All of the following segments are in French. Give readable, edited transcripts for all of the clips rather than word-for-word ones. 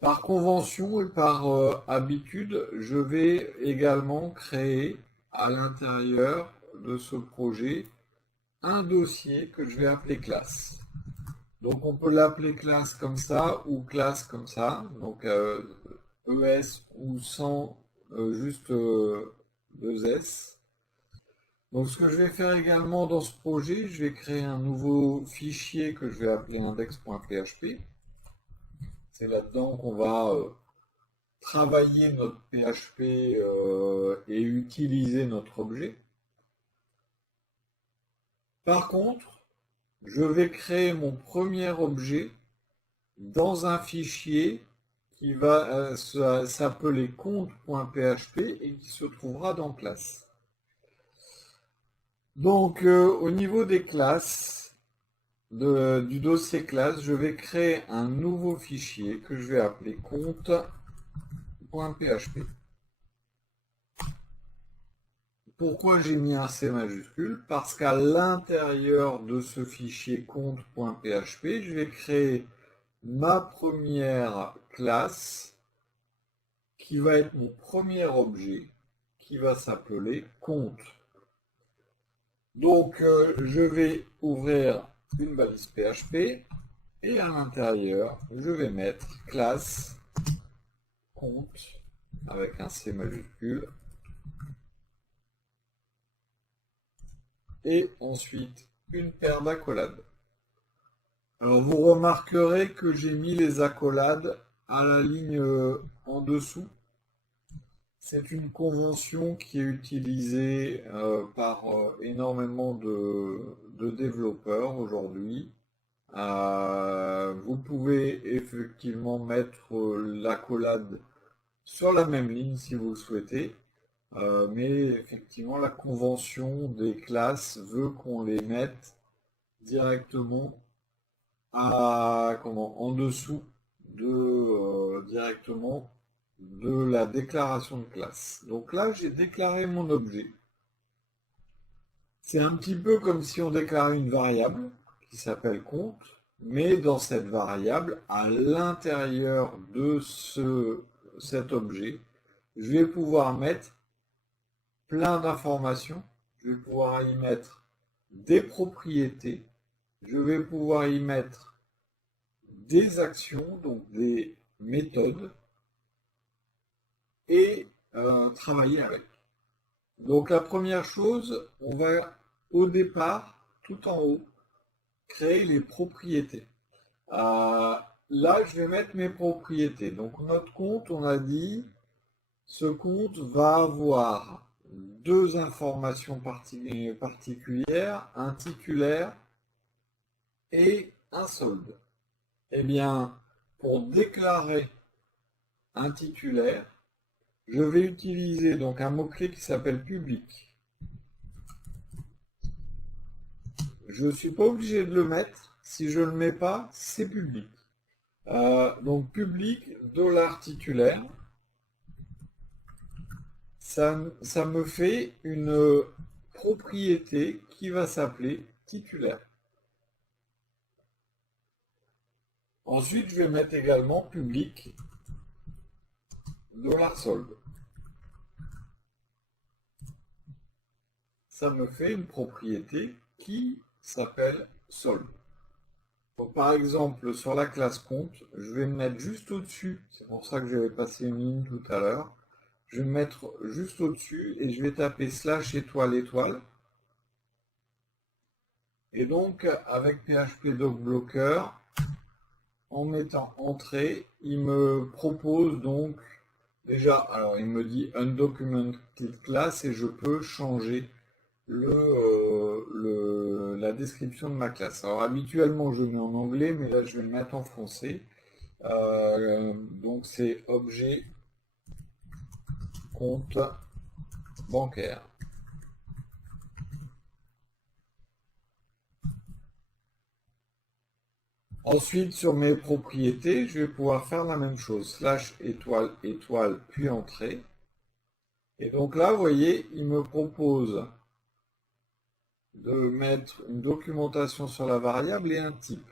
Par convention et par habitude, je vais également créer à l'intérieur de ce projet un dossier que je vais appeler classe. Donc on peut l'appeler classe comme ça ou classe comme ça, donc ES ou sans juste deux S. Donc ce que je vais faire également dans ce projet, je vais créer un nouveau fichier que je vais appeler index.php. C'est là-dedans qu'on va travailler notre PHP et utiliser notre objet. Par contre, je vais créer mon premier objet dans un fichier qui va s'appeler compte.php et qui se trouvera dans classe. Donc au niveau des classes, du dossier classe, je vais créer un nouveau fichier que je vais appeler compte.php. Pourquoi j'ai mis un C majuscule? Parce qu'à l'intérieur de ce fichier compte.php, je vais créer ma première classe qui va être mon premier objet qui va s'appeler compte. Donc je vais ouvrir une balise PHP et à l'intérieur je vais mettre classe compte avec un C majuscule et ensuite une paire d'accolades. Alors vous remarquerez que j'ai mis les accolades à la ligne en dessous. C'est une convention qui est utilisée par énormément de développeurs aujourd'hui. Vous pouvez effectivement mettre l'accolade sur la même ligne si vous le souhaitez, mais effectivement la convention des classes veut qu'on les mette directement en dessous directement de la déclaration de classe. Donc là, j'ai déclaré mon objet. C'est un petit peu comme si on déclarait une variable qui s'appelle compte, mais dans cette variable, à l'intérieur de cet objet, je vais pouvoir mettre plein d'informations. Je vais pouvoir y mettre des propriétés. Je vais pouvoir y mettre des actions, donc des méthodes, et travailler avec. Donc la première chose, on va au départ, tout en haut, créer les propriétés. Là, je vais mettre mes propriétés. Donc notre compte, on a dit, ce compte va avoir deux informations particulières, un titulaire et un solde. Eh bien, pour déclarer un titulaire, je vais utiliser donc un mot-clé qui s'appelle public. Je ne suis pas obligé de le mettre. Si je ne le mets pas, c'est public. Donc public, $titulaire. Ça me fait une propriété qui va s'appeler titulaire. Ensuite, je vais mettre également public, $solde. Ça me fait une propriété qui s'appelle solde. Donc, par exemple, sur la classe compte, je vais me mettre juste au-dessus. C'est pour ça que j'avais passé une ligne tout à l'heure. Je vais me mettre juste au-dessus et je vais taper slash étoile étoile. Et donc, avec PHP Doc Blocker, en mettant entrée, il me propose donc déjà, alors il me dit undocumented class et je peux changer la description de ma classe. Alors habituellement je mets en anglais, mais là je vais le mettre en français. Donc c'est objet compte bancaire. Ensuite, sur mes propriétés, je vais pouvoir faire la même chose. Slash étoile étoile puis entrée. Et donc là, vous voyez, il me propose de mettre une documentation sur la variable et un type.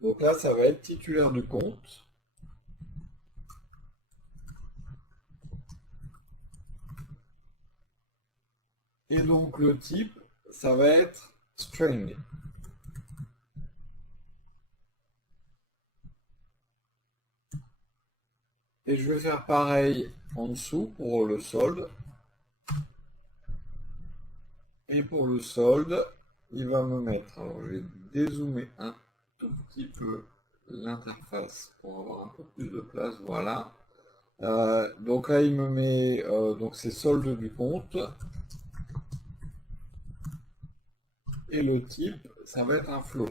Donc là, ça va être titulaire du compte. Et donc le type, ça va être string. Et je vais faire pareil en dessous pour le solde. Et pour le solde, il va me mettre, alors je vais dézoomer un tout petit peu l'interface pour avoir un peu plus de place, voilà. Donc là il me met, donc c'est solde du compte. Et le type, ça va être un float.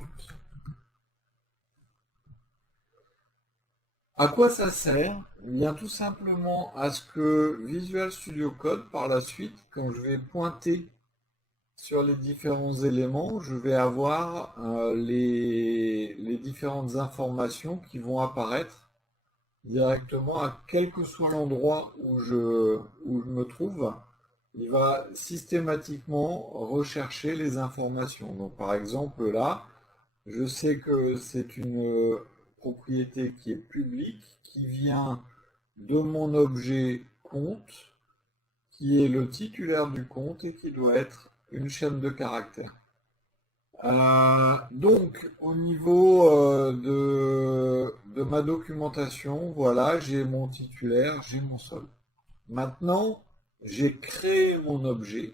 À quoi ça sert? Eh bien tout simplement à ce que Visual Studio Code, par la suite, quand je vais pointer sur les différents éléments, je vais avoir les différentes informations qui vont apparaître directement à quel que soit l'endroit où je me trouve. Il va systématiquement rechercher les informations. Donc par exemple là, je sais que c'est une propriété qui est publique, qui vient de mon objet compte, qui est le titulaire du compte et qui doit être une chaîne de caractères. Donc, au niveau de ma documentation, voilà, j'ai mon titulaire, j'ai mon solde. Maintenant, j'ai créé mon objet.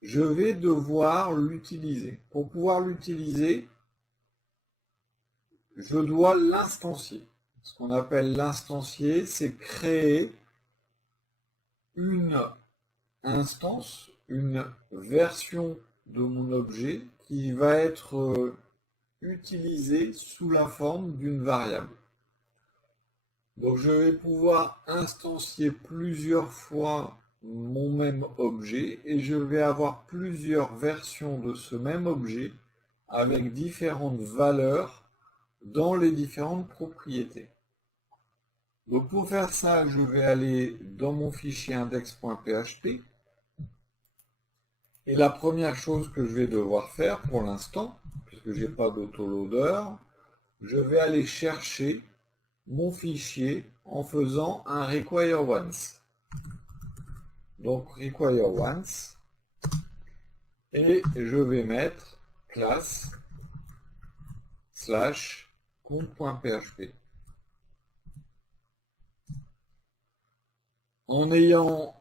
Je vais devoir l'utiliser. Pour pouvoir l'utiliser, je dois l'instancier. Ce qu'on appelle l'instancier, c'est créer une instance, une version de mon objet qui va être utilisée sous la forme d'une variable. Donc je vais pouvoir instancier plusieurs fois mon même objet et je vais avoir plusieurs versions de ce même objet avec différentes valeurs dans les différentes propriétés. Donc pour faire ça, je vais aller dans mon fichier index.php et la première chose que je vais devoir faire pour l'instant, puisque j'ai pas d'autoloader, je vais aller chercher mon fichier en faisant un require once. Donc require once et je vais mettre classe slash compte.php. En ayant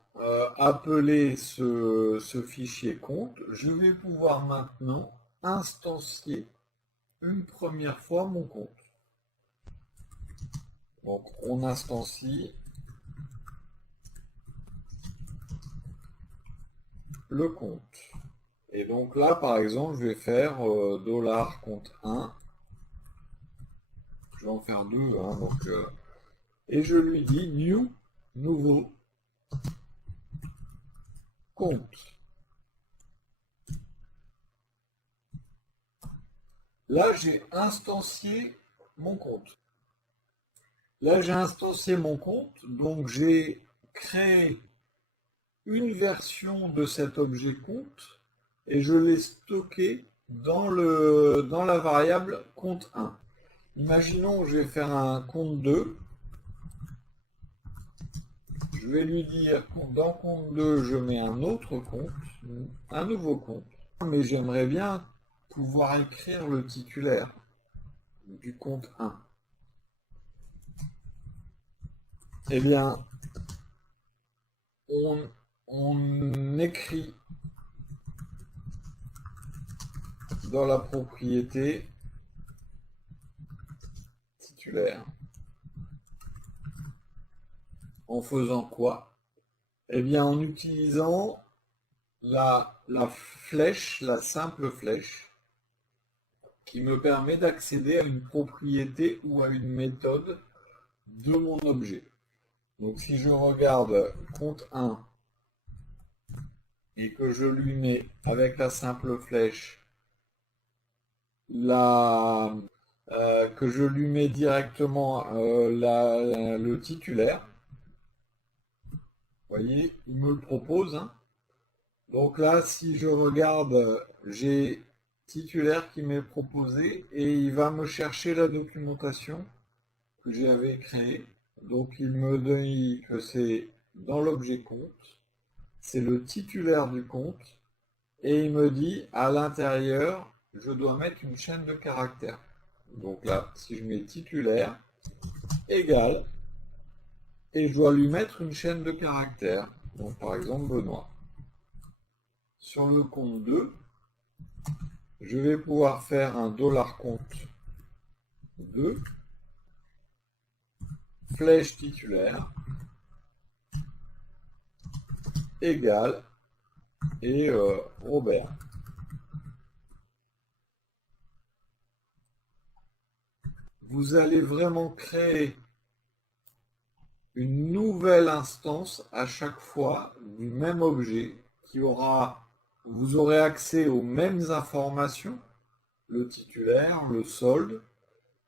appelé ce fichier compte, je vais pouvoir maintenant instancier une première fois mon compte. Donc on instancie le compte. Et donc là, par exemple, je vais faire $compte1. Je vais en faire deux, hein, et je lui dis new, nouveau compte. Là, j'ai instancié mon compte. Là, j'ai instancié mon compte, donc j'ai créé une version de cet objet compte et je l'ai stocké dans la variable compte1. Imaginons que je vais faire un compte 2. Je vais lui dire dans compte 2, je mets un autre compte, un nouveau compte. Mais j'aimerais bien pouvoir écrire le titulaire du compte 1. Eh bien, on écrit dans la propriété titulaire. En faisant quoi? Eh bien, en utilisant la flèche, la simple flèche, qui me permet d'accéder à une propriété ou à une méthode de mon objet. Donc si je regarde compte 1 et que je lui mets avec la simple flèche que je lui mets directement le titulaire, vous voyez, il me le propose. Hein. Donc là, si je regarde, j'ai titulaire qui m'est proposé et il va me chercher la documentation que j'avais créée. Donc il me dit que c'est dans l'objet compte. c'est le titulaire du compte, et il me dit à l'intérieur, je dois mettre une chaîne de caractères. Donc là, si je mets titulaire, égal, et je dois lui mettre une chaîne de caractères. Donc par exemple Benoît. Sur le compte 2, je vais pouvoir faire un $compte 2, flèche titulaire, égal, et Robert. Vous allez vraiment créer une nouvelle instance à chaque fois du même objet qui aura, vous aurez accès aux mêmes informations, le titulaire, le solde,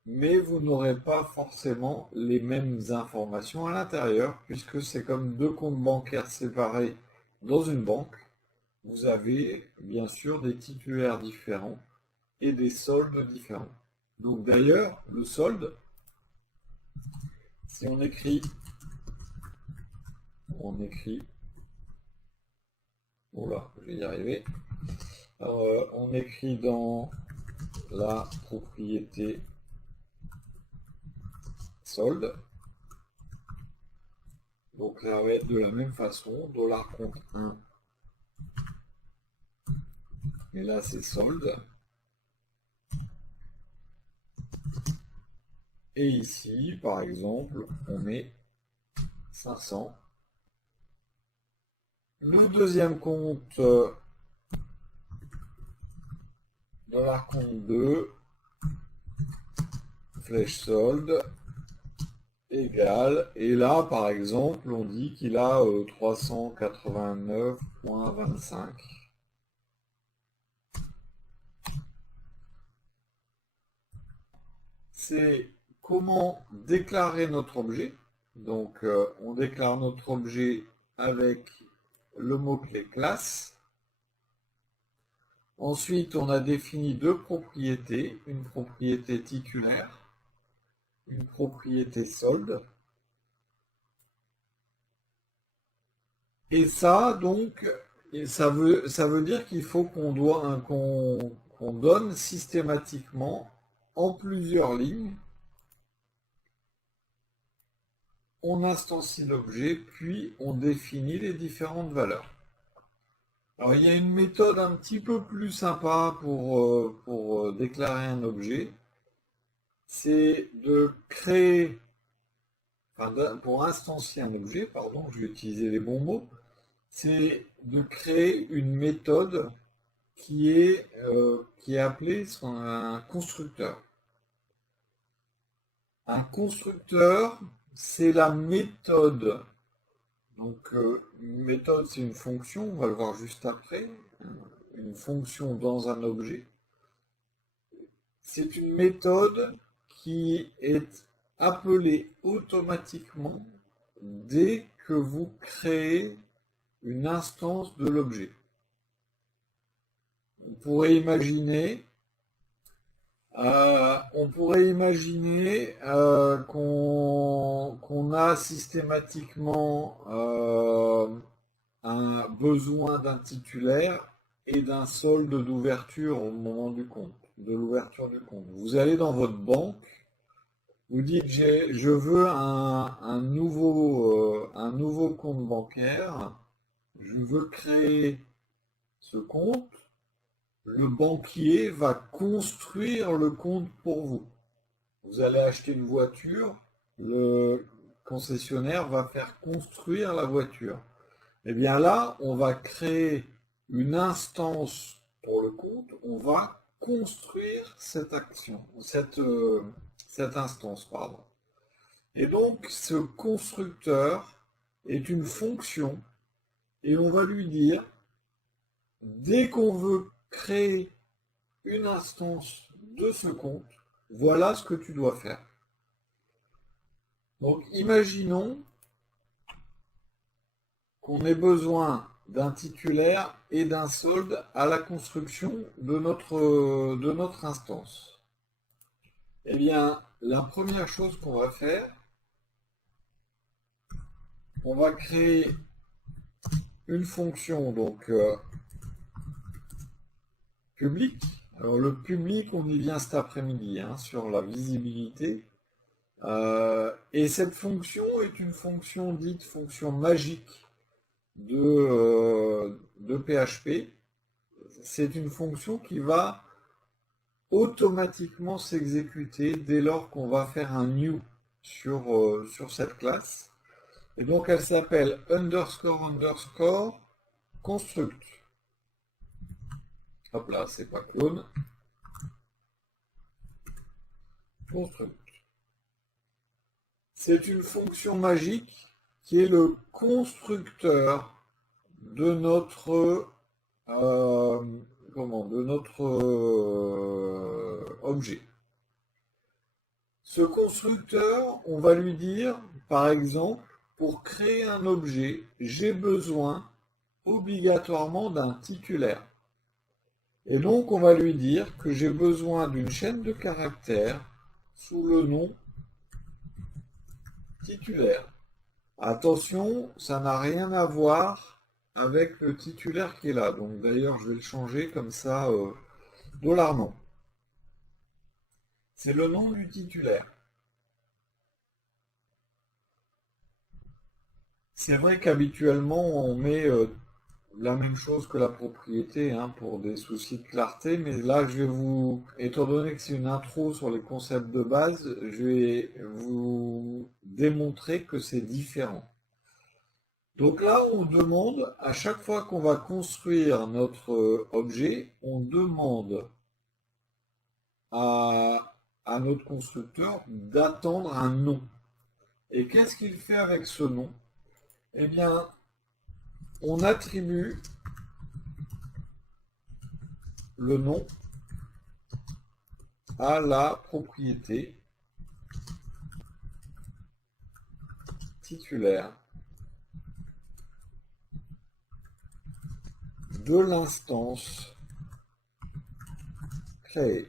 mais vous n'aurez pas forcément les mêmes informations à l'intérieur puisque c'est comme deux comptes bancaires séparés dans une banque. Vous avez bien sûr des titulaires différents et des soldes différents. Donc d'ailleurs, le solde, si on écrit, voilà, je vais y arriver, on écrit dans la propriété solde, donc là, ouais, de la même façon, $compte 1, et là c'est solde. Et ici, par exemple, on met 500. Le deuxième compte, $compte 2, flèche solde, égal. Et là, par exemple, on dit qu'il a 389,25. C'est comment déclarer notre objet. Donc, on déclare notre objet avec le mot-clé classe. Ensuite, on a défini deux propriétés, une propriété titulaire, une propriété solde. Et ça, donc, ça veut dire qu'il faut qu'on donne systématiquement en plusieurs lignes, on instancie l'objet, puis on définit les différentes valeurs. Alors il y a une méthode un petit peu plus sympa pour déclarer un objet, c'est de créer, enfin pour instancier un objet, pardon, je vais utiliser les bons mots, c'est de créer une méthode qui est appelée un constructeur. Un constructeur, c'est la méthode. Donc, une méthode, c'est une fonction, on va le voir juste après. Une fonction dans un objet. C'est une méthode qui est appelée automatiquement dès que vous créez une instance de l'objet. On pourrait imaginer qu'on a systématiquement un besoin d'un titulaire et d'un solde d'ouverture au moment de l'ouverture du compte. Vous allez dans votre banque, vous dites je veux un nouveau compte bancaire, je veux créer ce compte. Le banquier va construire le compte pour vous. Vous allez acheter une voiture, le concessionnaire va faire construire la voiture. Et bien là, on va créer une instance pour le compte, on va construire cette action, cette instance, pardon. Et donc, ce constructeur est une fonction et on va lui dire, dès qu'on veut créer une instance de ce compte, voilà ce que tu dois faire. Donc imaginons qu'on ait besoin d'un titulaire et d'un solde à la construction de notre instance. Eh bien, la première chose qu'on va faire, on va créer une fonction donc public. Alors le public, on y vient cet après-midi hein, sur la visibilité. Et cette fonction est une fonction dite fonction magique de PHP. C'est une fonction qui va automatiquement s'exécuter dès lors qu'on va faire un new sur cette classe. Et donc elle s'appelle underscore construct. Hop là, c'est pas clone. Construct. C'est une fonction magique qui est le constructeur de notre objet. Ce constructeur, on va lui dire, par exemple, pour créer un objet, j'ai besoin obligatoirement d'un titulaire. Et donc, on va lui dire que j'ai besoin d'une chaîne de caractères sous le nom titulaire. Attention, ça n'a rien à voir avec le titulaire qui est là. Donc d'ailleurs, je vais le changer comme ça, $nom. C'est le nom du titulaire. C'est vrai qu'habituellement, on met la même chose que la propriété hein, pour des soucis de clarté, mais là, je vais vous, étant donné que c'est une intro sur les concepts de base, je vais vous démontrer que c'est différent. Donc là, on demande, à chaque fois qu'on va construire notre objet, on demande à notre constructeur d'attendre un nom. Et qu'est-ce qu'il fait avec ce nom? Eh bien, on attribue le nom à la propriété titulaire de l'instance créée.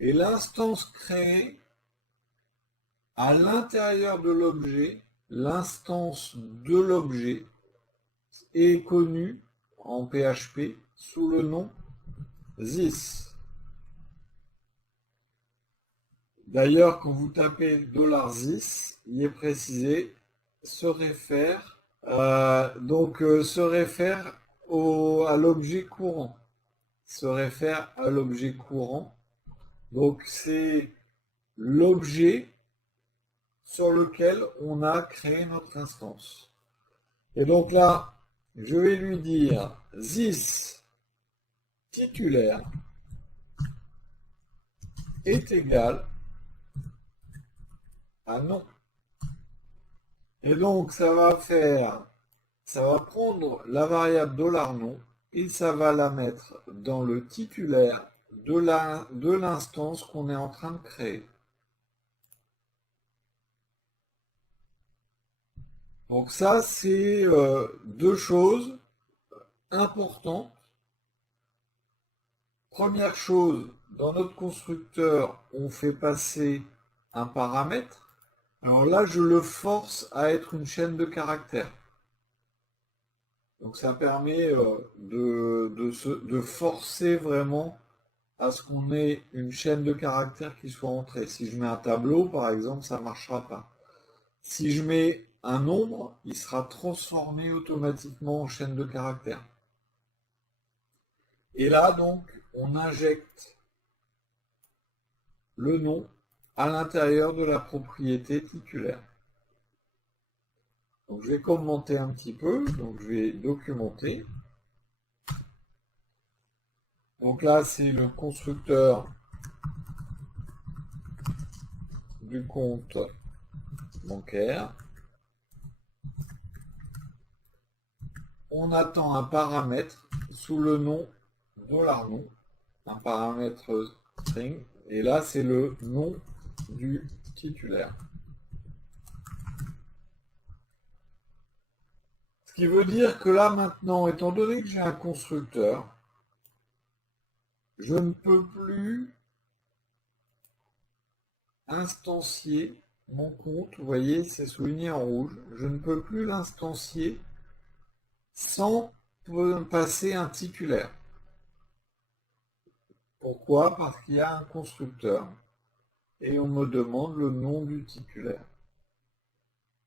Et l'instance créée, à l'intérieur de l'objet, l'instance de l'objet est connue en PHP sous le nom this. D'ailleurs, quand vous tapez $this, il est précisé se réfère se réfère à l'objet courant. Se réfère à l'objet courant. Donc c'est l'objet sur lequel on a créé notre instance. Et donc là, je vais lui dire this titulaire est égal à non. Et donc ça va prendre la variable $nom et ça va la mettre dans le titulaire de l'instance qu'on est en train de créer. Donc ça, c'est deux choses importantes. Première chose, dans notre constructeur, on fait passer un paramètre. Alors là, je le force à être une chaîne de caractères. Donc ça permet de forcer vraiment à ce qu'on ait une chaîne de caractères qui soit entrée. Si je mets un tableau, par exemple, ça ne marchera pas. Si je mets un nombre, il sera transformé automatiquement en chaîne de caractères. Et là, donc, on injecte le nom à l'intérieur de la propriété titulaire. Donc je vais commenter un petit peu, donc je vais documenter. Donc là c'est le constructeur du compte bancaire. On attend un paramètre sous le nom $nom, un paramètre string, et là c'est le nom du titulaire. Ce qui veut dire que là maintenant, étant donné que j'ai un constructeur, je ne peux plus instancier mon compte, vous voyez, c'est souligné en rouge. Je ne peux plus l'instancier sans passer un titulaire. Pourquoi? Parce qu'il y a un constructeur et on me demande le nom du titulaire.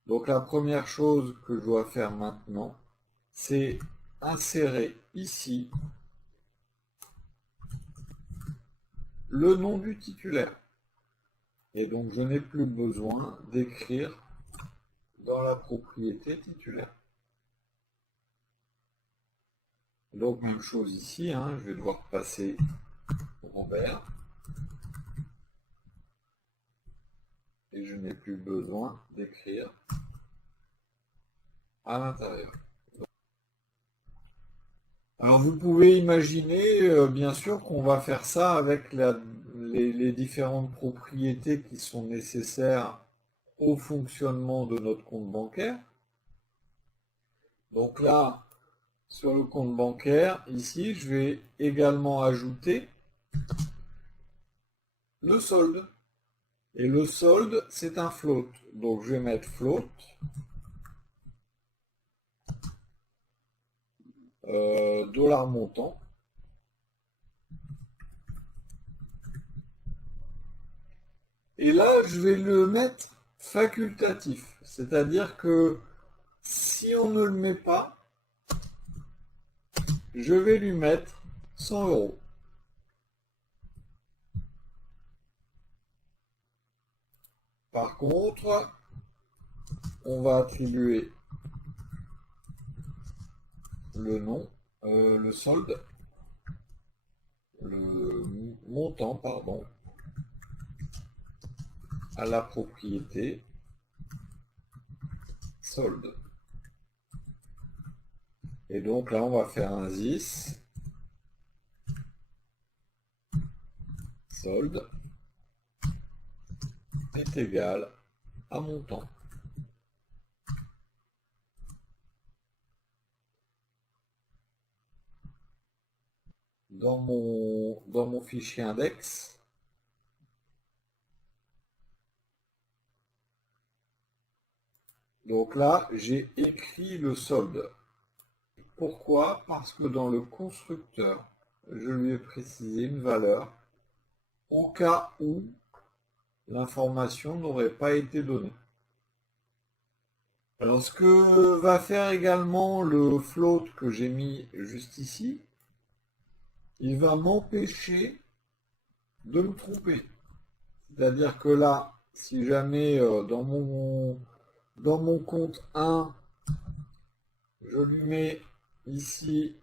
Donc la première chose que je dois faire maintenant, c'est insérer ici le nom du titulaire. Et donc je n'ai plus besoin d'écrire dans la propriété titulaire. Donc même chose ici, je vais devoir passer Robert. Et je n'ai plus besoin d'écrire à l'intérieur. Alors vous pouvez imaginer, bien sûr, qu'on va faire ça avec les différentes propriétés qui sont nécessaires au fonctionnement de notre compte bancaire. Donc là, sur le compte bancaire, ici, je vais également ajouter le solde. Et le solde, c'est un float. Donc je vais mettre float. Dollar montant. Et là, je vais le mettre facultatif. C'est-à-dire que si on ne le met pas, je vais lui mettre 100 euros. Par contre, on va attribuer le nom, le solde, le montant, pardon, à la propriété solde. Et donc là, on va faire un this solde est égal à montant. Dans mon fichier index, donc là, j'ai écrit le solde. Pourquoi? Parce que dans le constructeur, je lui ai précisé une valeur au cas où l'information n'aurait pas été donnée. Alors ce que va faire également le float que j'ai mis juste ici, il va m'empêcher de me tromper. C'est-à-dire que là, si jamais dans mon compte 1, je lui mets ici,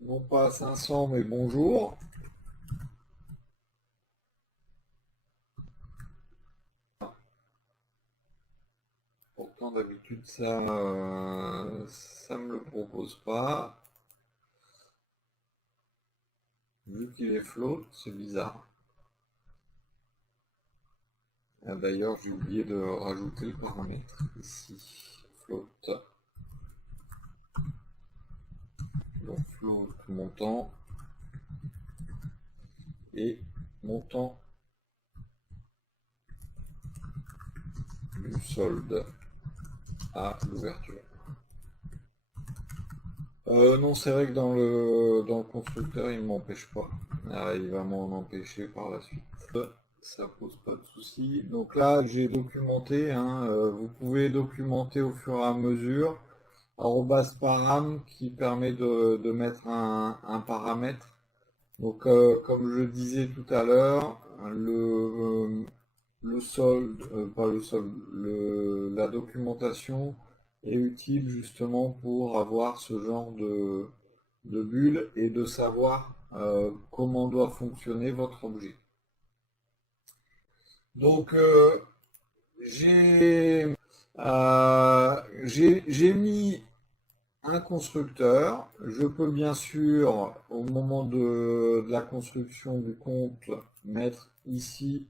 non pas 500 mais bonjour, pourtant d'habitude ça me le propose pas. Vu qu'il est float, c'est bizarre. Ah, d'ailleurs, j'ai oublié de rajouter le paramètre ici. Float. Donc float montant et montant du solde à l'ouverture. Non, c'est vrai que dans le constructeur, il ne m'empêche pas. Il va m'en empêcher par la suite. Ça pose pas de souci. Donc là, j'ai documenté. Vous pouvez documenter au fur et à mesure. @param qui permet de mettre un paramètre. Donc, comme je disais tout à l'heure, le solde, pas le solde, la documentation est utile justement pour avoir ce genre de bulle et de savoir comment doit fonctionner votre objet. Donc j'ai mis un constructeur. Je peux bien sûr au moment de la construction du compte mettre ici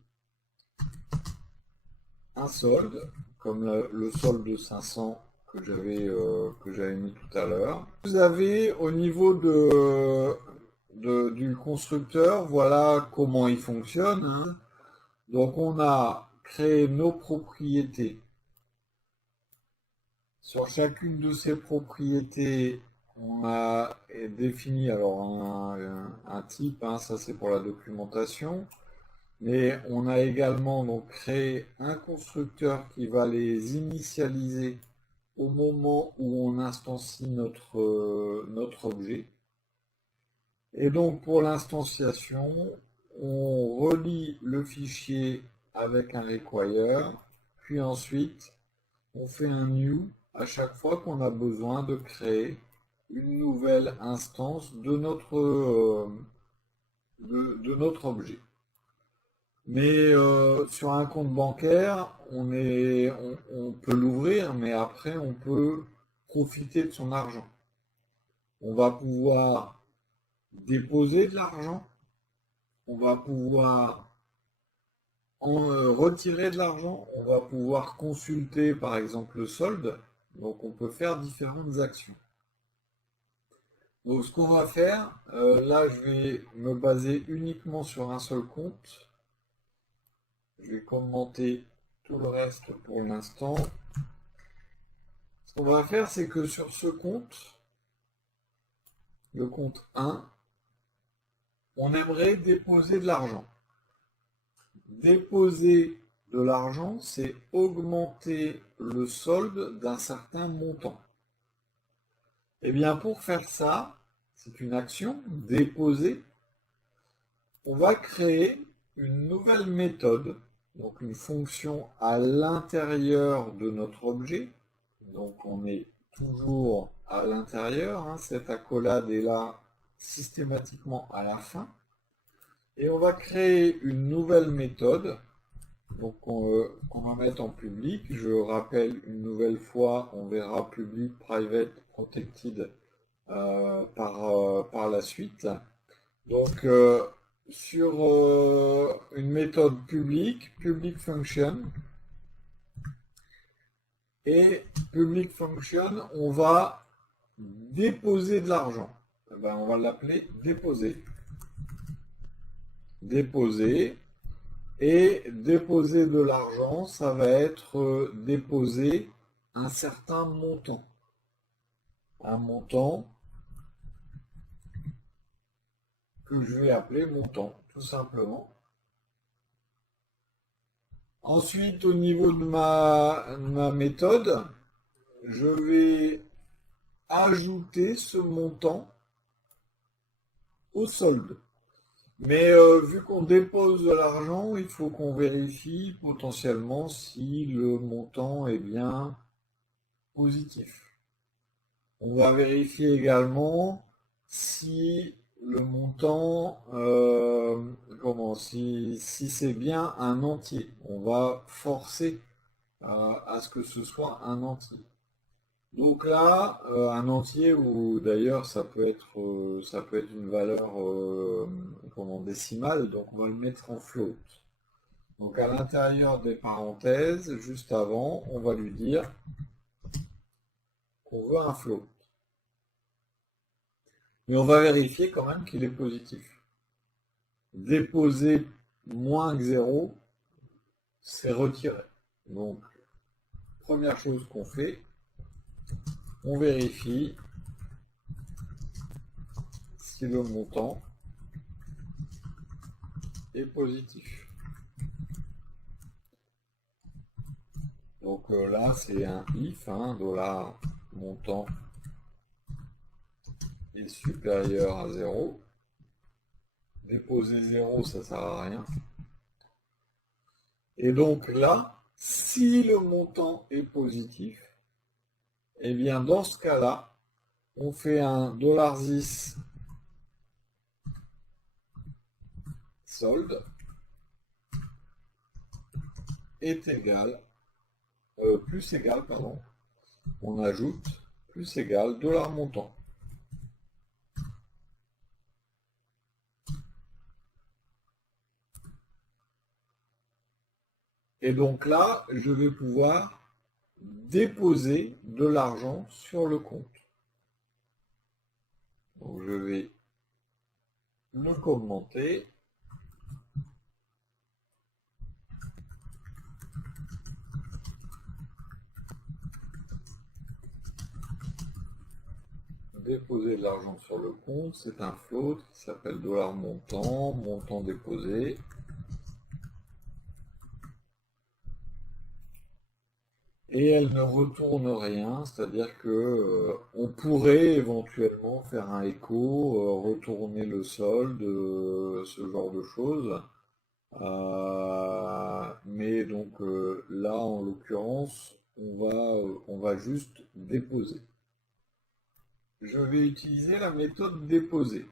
un solde, comme le solde de 500 que j'avais mis tout à l'heure. Vous avez au niveau du constructeur, voilà comment il fonctionne. Donc on a créé nos propriétés. Sur chacune de ces propriétés, on a défini alors un type, hein, ça c'est pour la documentation, mais on a également donc créé un constructeur qui va les initialiser au moment où on instancie notre objet. Et donc pour l'instanciation, on relie le fichier avec un require, puis ensuite on fait un new à chaque fois qu'on a besoin de créer une nouvelle instance de notre objet. Mais sur un compte bancaire, on peut l'ouvrir, mais après on peut profiter de son argent. On va pouvoir déposer de l'argent, on va pouvoir retirer de l'argent, on va pouvoir consulter par exemple le solde, donc on peut faire différentes actions. Donc ce qu'on va faire, là je vais me baser uniquement sur un seul compte. Je vais commenter tout le reste pour l'instant. Ce qu'on va faire, c'est que sur ce compte, le compte 1, on aimerait déposer de l'argent. Déposer de l'argent, c'est augmenter le solde d'un certain montant. Et bien pour faire ça, c'est une action, déposer, on va créer une nouvelle méthode, donc une fonction à l'intérieur de notre objet. Donc on est toujours à l'intérieur, hein, cette accolade est là systématiquement à la fin. Et on va créer une nouvelle méthode, donc qu'on va mettre en public. Je rappelle une nouvelle fois, on verra public, private, protected par la suite. Donc sur une méthode publique, public function, et public function, on va déposer de l'argent. Eh ben, on va l'appeler déposer. Déposer. Et déposer de l'argent, ça va être déposer un certain montant. Un montant que je vais appeler montant, tout simplement. Ensuite, au niveau de ma méthode, je vais ajouter ce montant au solde. Mais vu qu'on dépose de l'argent, il faut qu'on vérifie potentiellement si le montant est bien positif. On va vérifier également si le montant, si c'est bien un entier. On va forcer à ce que ce soit un entier. Donc là, un entier, ou d'ailleurs ça peut être une valeur décimale, donc on va le mettre en float. Donc à l'intérieur des parenthèses, juste avant, on va lui dire qu'on veut un float. Mais on va vérifier quand même qu'il est positif. Déposer moins que 0, c'est retiré. Donc, première chose qu'on fait, on vérifie si le montant est positif. Donc là, c'est un if, dollar montant est supérieur à 0. Déposer 0, ça sert à rien. Et donc là, si le montant est positif, eh bien dans ce cas-là, on fait un $10 solde est égal, plus égal, pardon, on ajoute plus égal dollar montant. Et donc là, je vais pouvoir déposer de l'argent sur le compte. Donc je vais le commenter. déposer de l'argent sur le compte, c'est un float qui s'appelle $montant, montant déposé. Et elle ne retourne rien, c'est-à-dire que on pourrait éventuellement faire un écho, retourner le solde, ce genre de choses. Mais donc là, en l'occurrence, on va juste déposer. Je vais utiliser la méthode déposer.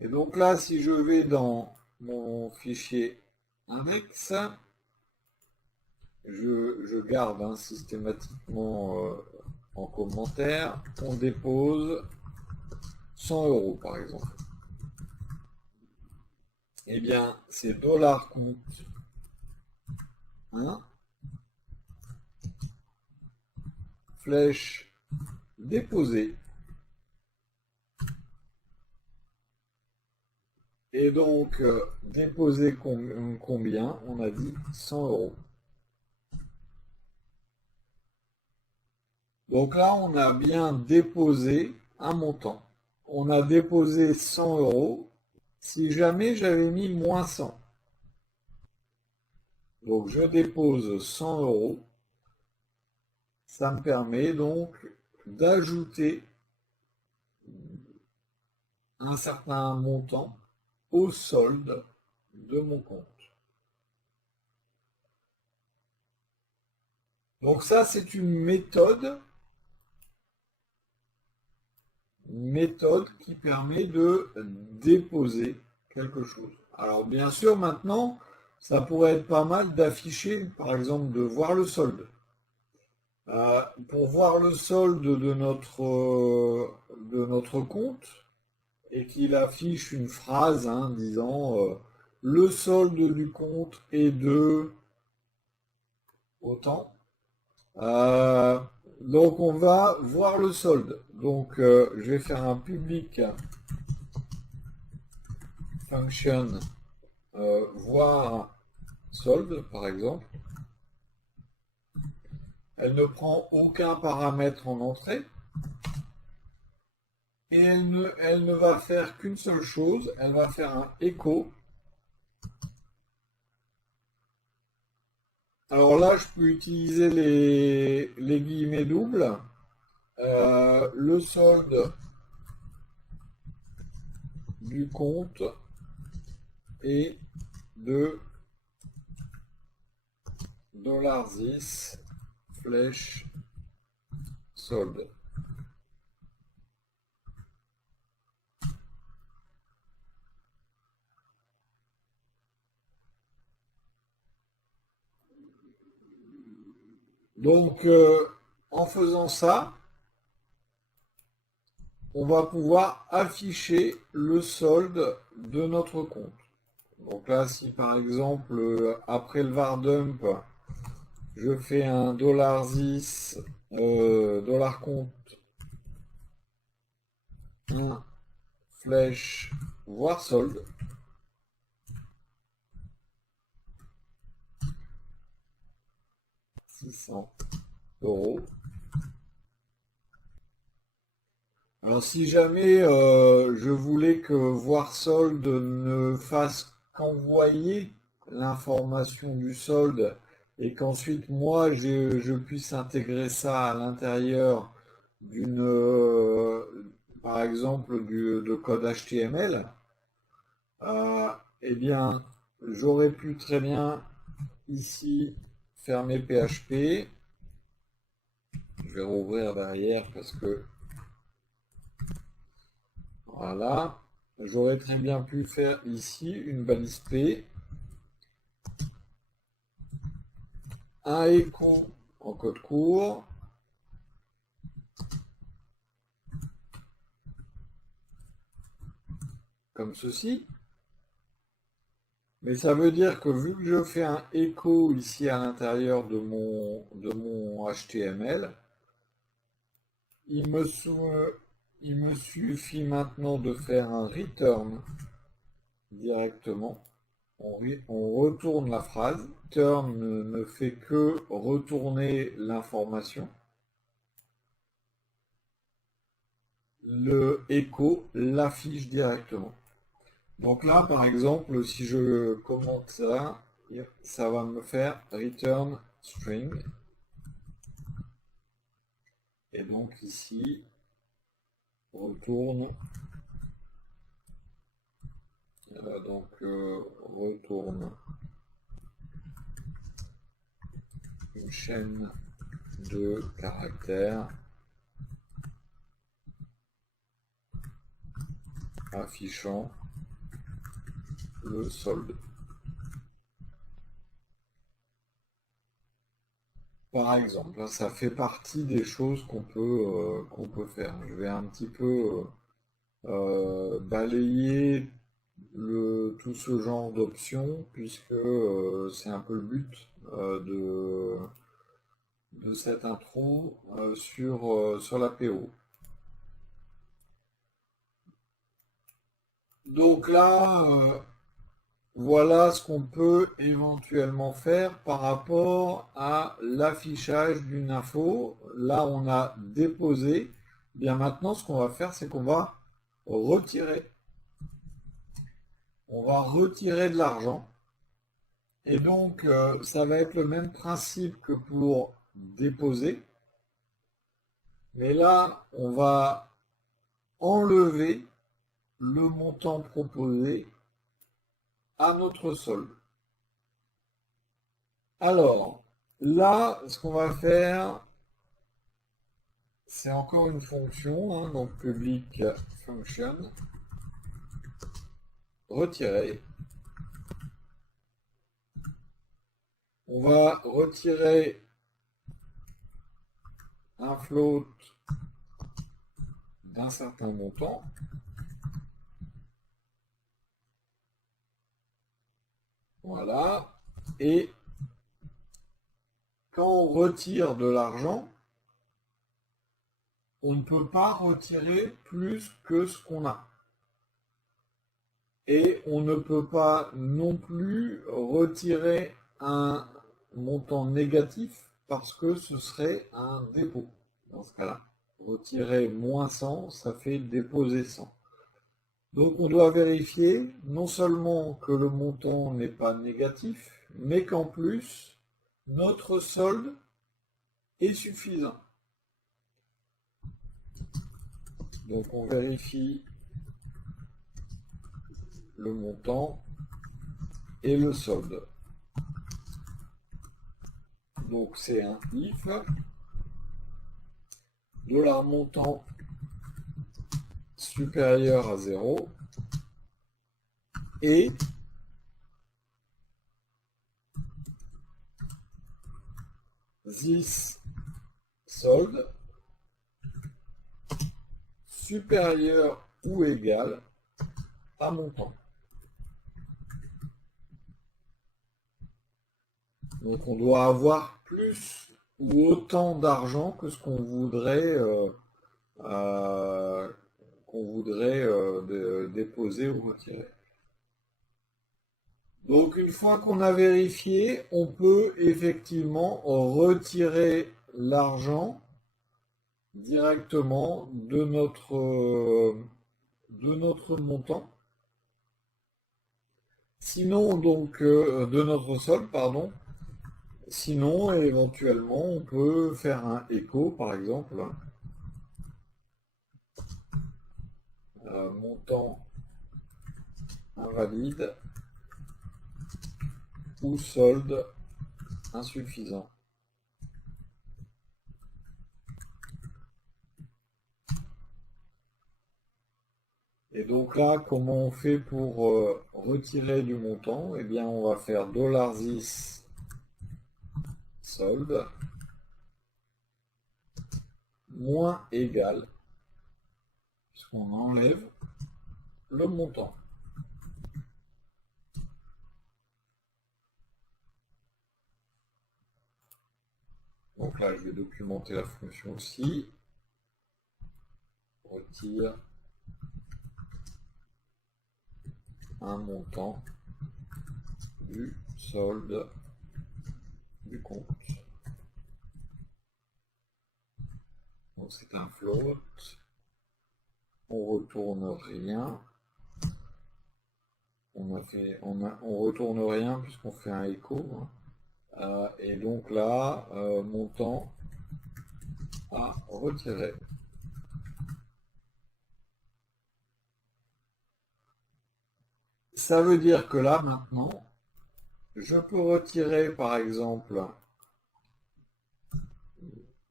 Et donc là, si je vais dans mon fichier index, je garde systématiquement en commentaire, on dépose 100 euros par exemple. Eh bien, c'est $compte 1, flèche déposer. Et donc, déposer combien? On a dit 100 euros. Donc là, on a bien déposé un montant. On a déposé 100 euros. Si jamais j'avais mis moins 100. Donc je dépose 100 euros. Ça me permet donc d'ajouter un certain montant au solde de mon compte. Donc ça, c'est une méthode qui permet de déposer quelque chose. Alors bien sûr, maintenant, ça pourrait être pas mal d'afficher, par exemple, de voir le solde. Pour voir le solde de notre compte, et qu'il affiche une phrase disant le solde du compte est de autant. Donc on va voir le solde. Donc je vais faire un public function voir solde par exemple. Elle ne prend aucun paramètre en entrée. Et elle ne va faire qu'une seule chose, elle va faire un écho. Alors là, je peux utiliser les guillemets doubles. Le solde du compte est de $10 flèche solde. Donc, en faisant ça, on va pouvoir afficher le solde de notre compte. Donc là, si par exemple, après le var dump, je fais un $10 compte 1 flèche voir solde. €600. Alors si jamais je voulais que voir solde ne fasse qu'envoyer l'information du solde et qu'ensuite moi je puisse intégrer ça à l'intérieur d'une par exemple de code HTML, eh bien j'aurais pu très bien ici fermer PHP. Je vais rouvrir derrière parce que voilà. J'aurais très bien pu faire ici une balise P, un écho en code court, comme ceci. Mais ça veut dire que vu que je fais un écho ici à l'intérieur de mon HTML, il me suffit maintenant de faire un return directement. On retourne la phrase. Return ne fait que retourner l'information. le echo l'affiche directement. Donc là, par exemple, si je commente ça, ça va me faire return string. Et donc ici, retourne, retourne une chaîne de caractères affichant le solde. Par exemple, ça fait partie des choses qu'on peut faire. Je vais un petit peu balayer tout ce genre d'options puisque c'est un peu le but de cette intro sur la PO. Donc là, voilà ce qu'on peut éventuellement faire par rapport à l'affichage d'une info. Là, on a déposé. Bien maintenant, ce qu'on va faire, c'est qu'on va retirer. On va retirer de l'argent. Et donc, ça va être le même principe que pour déposer. Mais là, on va enlever le montant proposé à notre solde. Alors, là, ce qu'on va faire, c'est encore une fonction, hein, donc public function, retirer. On va retirer un float d'un certain montant. Voilà. Et quand on retire de l'argent, on ne peut pas retirer plus que ce qu'on a. Et on ne peut pas non plus retirer un montant négatif parce que ce serait un dépôt. Dans ce cas-là, retirer moins 100, ça fait déposer 100. Donc on doit vérifier non seulement que le montant n'est pas négatif, mais qu'en plus, notre solde est suffisant. Donc on vérifie le montant et le solde. Donc c'est un if $montant supérieur à 0 et this solde supérieur ou égal à montant. Donc on doit avoir plus ou autant d'argent que ce qu'on voudrait déposer ou retirer. Donc une fois qu'on a vérifié, on peut effectivement retirer l'argent directement de notre montant. Sinon, donc, de notre solde, pardon. Sinon, éventuellement, on peut faire un écho, par exemple. Montant invalide ou solde insuffisant. Et donc là, comment on fait pour retirer du montant? Eh bien, on va faire $this solde moins égal, puisqu'on enlève le montant. Donc là, je vais documenter la fonction aussi. Retire un montant du solde du compte. Donc c'est un float. on retourne rien. On retourne rien puisqu'on fait un écho, hein. Et donc là, montant à retirer. Ça veut dire que là, maintenant, je peux retirer, par exemple,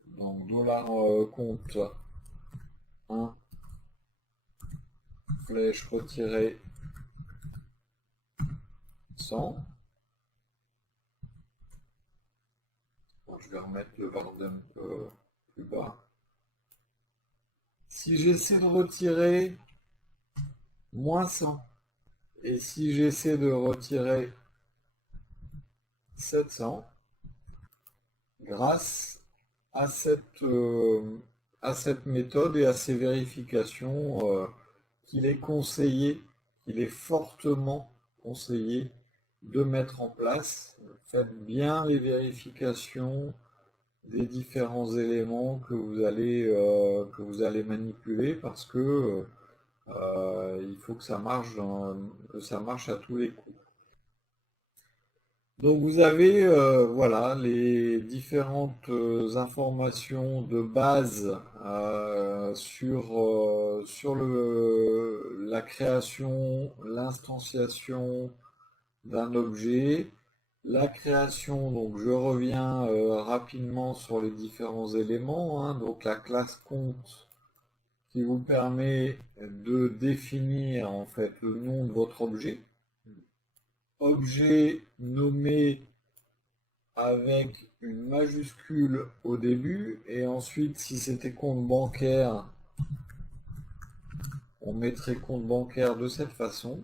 donc dollar compte 1, flèche retirée 100. Bon, je vais remettre le bordel un peu plus bas. Si j'essaie de retirer moins 100, et si j'essaie de retirer 700, grâce à cette méthode et à ces vérifications, qu'il est conseillé, qu'il est fortement conseillé de mettre en place. Faites bien les vérifications des différents éléments que vous allez manipuler parce que il faut que ça marche que ça marche à tous les coups. Donc vous avez voilà les différentes informations de base sur la création, l'instanciation d'un objet, la création. Donc je reviens rapidement sur les différents éléments, hein. Donc la classe compte qui vous permet de définir en fait le nom de votre objet. Objet nommé avec une majuscule au début et ensuite si c'était compte bancaire on mettrait compte bancaire de cette façon.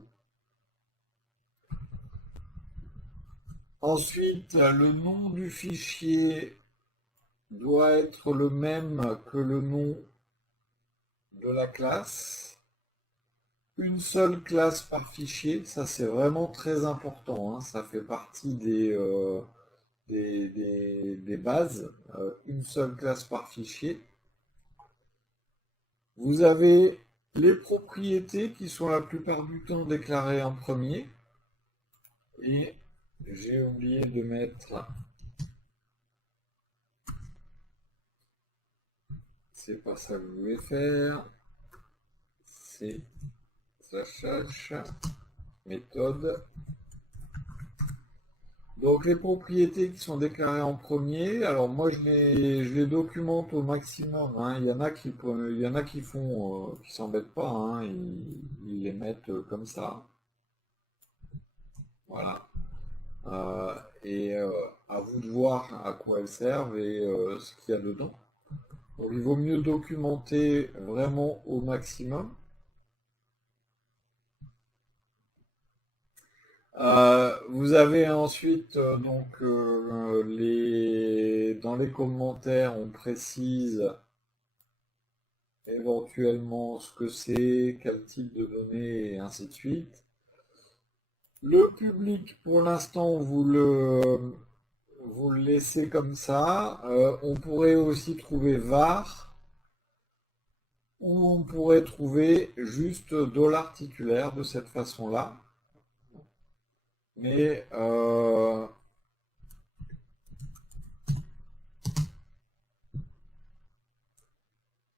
Ensuite le nom du fichier doit être le même que le nom de la classe. Une seule classe par fichier, ça c'est vraiment très important, hein. Ça fait partie des bases, une seule classe par fichier. Vous avez les propriétés qui sont la plupart du temps déclarées en premier. Et j'ai oublié de mettre, c'est pas ça que je voulais faire, c'est slash méthode. Donc les propriétés qui sont déclarées en premier, alors moi je les documente au maximum, hein. Il y en a qui font, qui s'embêtent pas, hein. Ils les mettent comme ça. Voilà. Euh, et à vous de voir à quoi elles servent et ce qu'il y a dedans. Donc il vaut mieux documenter vraiment au maximum. Vous avez ensuite dans les commentaires, on précise éventuellement ce que c'est, quel type de données et ainsi de suite. Le public, pour l'instant, vous le laissez comme ça. On pourrait aussi trouver var ou on pourrait trouver juste dollar titulaire de cette façon-là. Mais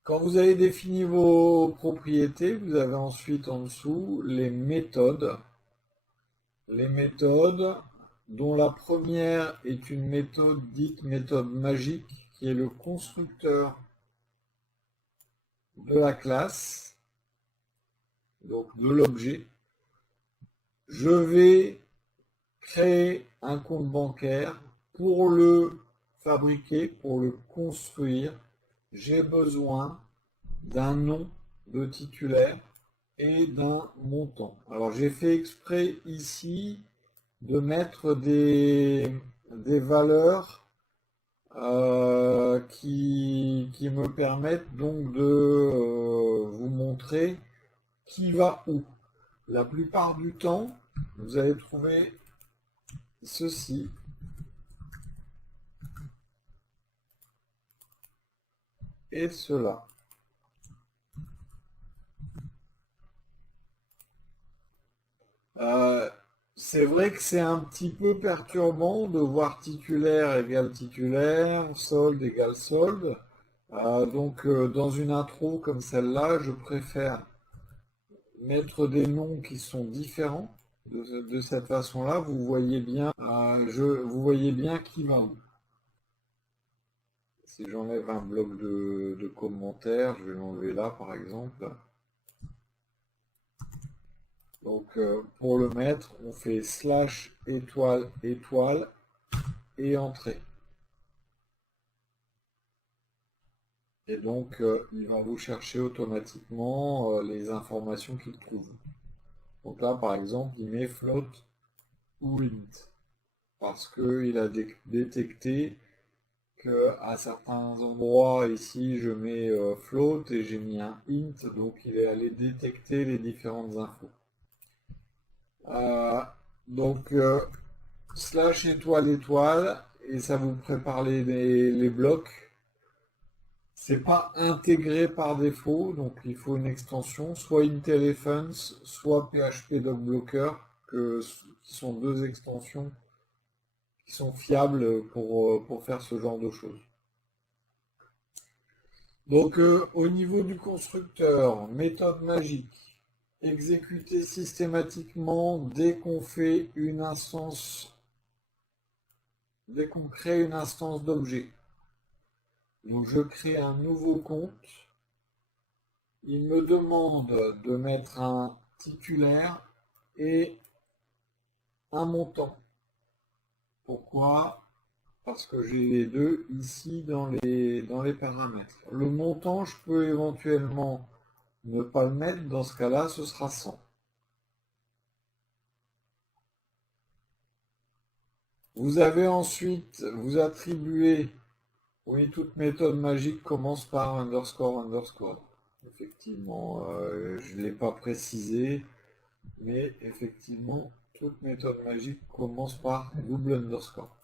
quand vous avez défini vos propriétés, vous avez ensuite en dessous les méthodes. Les méthodes dont la première est une méthode dite méthode magique, qui est le constructeur de la classe, donc de l'objet. Je vais créer un compte bancaire. Pour le fabriquer, pour le construire, j'ai besoin d'un nom de titulaire et d'un montant. Alors j'ai fait exprès ici de mettre des valeurs qui me permettent donc de vous montrer qui va où. La plupart du temps, vous allez trouver ceci. Et cela. c'est vrai que c'est un petit peu perturbant de voir titulaire égale titulaire, solde égale solde. Dans une intro comme celle-là, je préfère mettre des noms qui sont différents. De cette façon-là, vous voyez bien qui va où. Si j'enlève un bloc de commentaires, je vais l'enlever là par exemple. Pour le mettre, on fait slash étoile étoile et entrée. Et il va vous chercher automatiquement les informations qu'il trouve. Donc là, par exemple, il met float ou int. Parce qu'il a détecté qu'à certains endroits, ici, je mets float et j'ai mis un int. Donc il est allé détecter les différentes infos. Euh, donc, slash étoile étoile, et ça vous prépare les blocs. C'est pas intégré par défaut, donc il faut une extension, soit IntelliFans, soit PHP DocBlocker, qui sont deux extensions qui sont fiables pour faire ce genre de choses. Au niveau du constructeur, méthode magique, exécuter systématiquement dès qu'on fait une instance, dès qu'on crée une instance d'objet. Donc je crée un nouveau compte. Il me demande de mettre un titulaire et un montant. Pourquoi? Parce que j'ai les deux ici dans les paramètres. Le montant, je peux éventuellement ne pas le mettre. Dans ce cas-là, ce sera 100. Vous avez ensuite, vous attribuez, oui, toute méthode magique commence par underscore underscore. Effectivement, je ne l'ai pas précisé, mais effectivement, toute méthode magique commence par double underscore.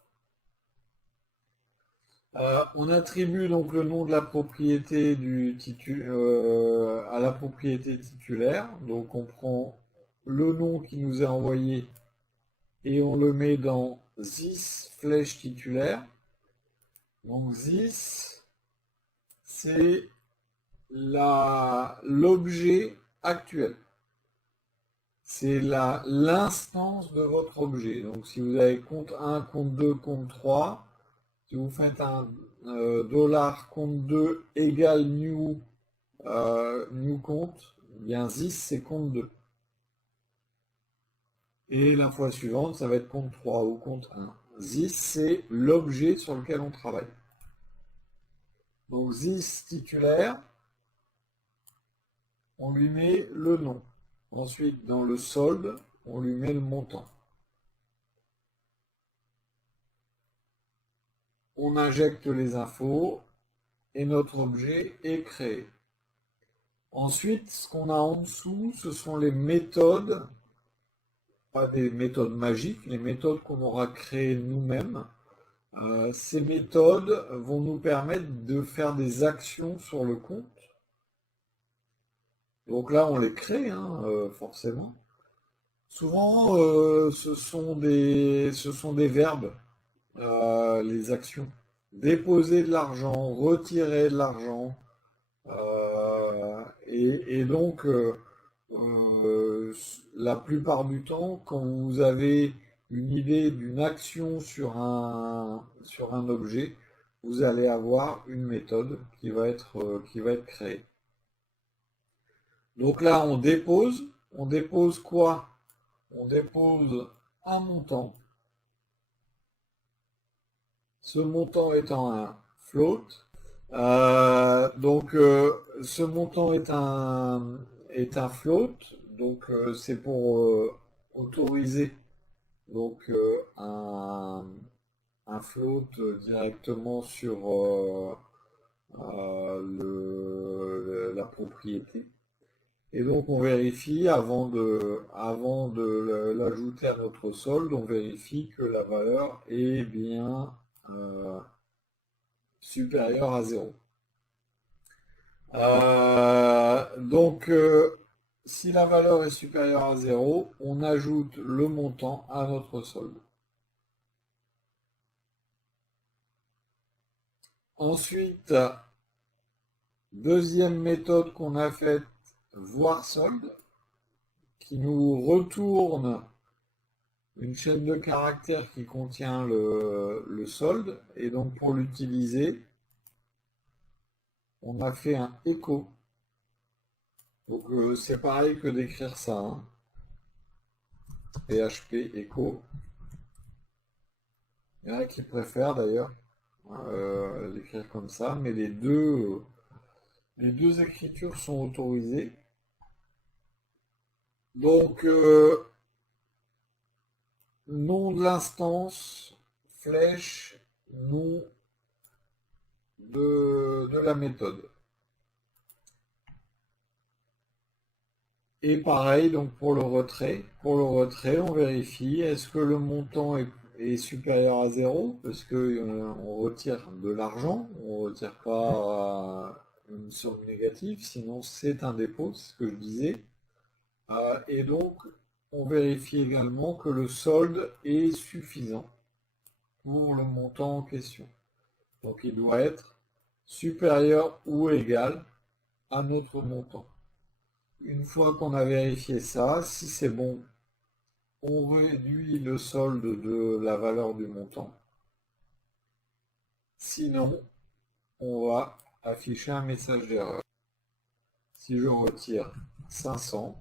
On attribue donc le nom de la propriété à la propriété titulaire. Donc on prend le nom qui nous est envoyé et on le met dans this flèche titulaire. Donc this, c'est l'objet actuel. C'est l'instance de votre objet. Donc si vous avez compte 1, compte 2, compte 3, si vous faites un dollar compte 2 égale new compte, eh bien this c'est compte 2. Et la fois suivante, ça va être compte 3 ou compte 1. This c'est l'objet sur lequel on travaille. Donc this titulaire, on lui met le nom. Ensuite, dans le solde, on lui met le montant. On injecte les infos et notre objet est créé. Ensuite, ce qu'on a en dessous, ce sont les méthodes, pas des méthodes magiques, les méthodes qu'on aura créées nous-mêmes. Ces méthodes vont nous permettre de faire des actions sur le compte. Donc là, on les crée, forcément. Souvent, ce sont des verbes, les actions. Déposer de l'argent, retirer de l'argent. La plupart du temps, quand vous avez une idée d'une action sur un objet, vous allez avoir une méthode qui va être créée. Donc là, on dépose quoi? On dépose un montant. Ce montant étant un float. Ce montant est un float. Donc c'est pour autoriser un float directement sur la propriété. Et donc on vérifie avant de l'ajouter à notre solde, on vérifie que la valeur est bien supérieure à 0. Si la valeur est supérieure à 0, on ajoute le montant à notre solde. Ensuite, deuxième méthode qu'on a faite, voir solde, qui nous retourne une chaîne de caractères qui contient le solde. Et donc pour l'utiliser, on a fait un écho. Donc c'est pareil que d'écrire ça, hein. PHP écho. Il y en a qui préfèrent d'ailleurs l'écrire comme ça, mais les deux écritures sont autorisées. Donc nom de l'instance, flèche, nom de la méthode. Et pareil, donc pour le retrait, on vérifie est-ce que le montant est supérieur à 0, parce que on retire de l'argent, on ne retire pas une somme négative, sinon c'est un dépôt, c'est ce que je disais. Et donc, on vérifie également que le solde est suffisant pour le montant en question. Donc il doit être supérieur ou égal à notre montant. Une fois qu'on a vérifié ça, si c'est bon, on réduit le solde de la valeur du montant. Sinon, on va afficher un message d'erreur. Si je retire 500,